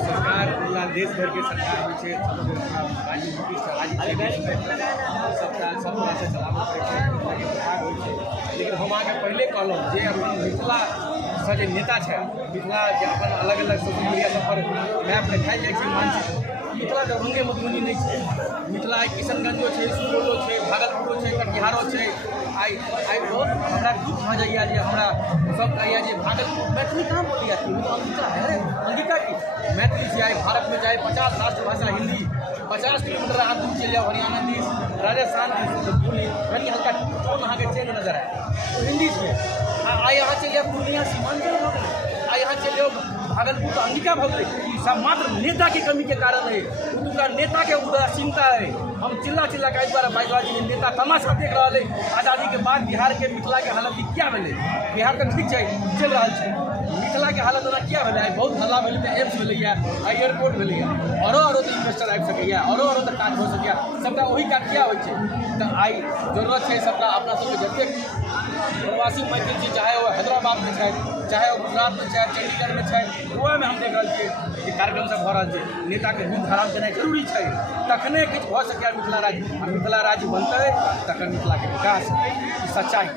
सरकार देश भर के सरकार हो लेकिन हम आगे पहले कहलूँ जे अपन मिथिला से जो नेता है मिथिला के अपन अलग अलग सोशल मीडिया सब पर मैप देखाई जाए मानचित्र मिथिला के रंगे मधुबनी नहीं है। मिथिला किशनगंजो है, सुपौलो है, भागलपुरो है, कटिहारो है। आई बहुत हमारा दुख हो जाइए जे हमारा सब कहिए जे भागलपुर मैथिली कहाँ बोली जाती है, तो अंगिका है अंगिका की मैथिली से आई भारत में चाहे 50 राष्ट्रभाषा हिंदी 50 किलोमीटर आप दूर चले जाओ हरियाणा देश राजस्थान बोली यानी हल्का टोन यहाँ के चेंज नजर आए तो हिंदी से आ यहाँ चले जाओ पूर्णिया सीमांचल हो गए आ यहाँ चले जाओ भागलपुर तो अंगिका भग गई सब मात्र नेता की कमी के कारण है। उनका नेता के उदासीनता है। हम चिल्ला चिल्ला के एक बार बाईस नेता तमाशा देख रहा है। आज़ादी के बाद बिहार के मिथिला के हालत क्या भेले बिहार तो ठीक है चल रहा है मिथिला के हालत ओना क्या भेले बहुत हल्ला भेले तो एम्स भेले एयरपोर्ट भेले औरो तो इन्वेस्टर आबि सकैए औरो तो काज हो सकैए सबटा वही काज क्या होइ छै तो आई जरूरत है सबटा अपना सबके जतेक प्रवासी मैथिल छी चाहे वो हैदराबाद में है चाहे वो गुजरात में है चंडीगढ़ में है ओहिमे हम देख रहे कि कार्यक्रम सब भऽ रहल छै नेता के दूध हराम केनाइ जरूरी है तखने किछु भऽ सकैए मिथिला राज्य बनतै तखन मिथिला के विकास सच्चाई।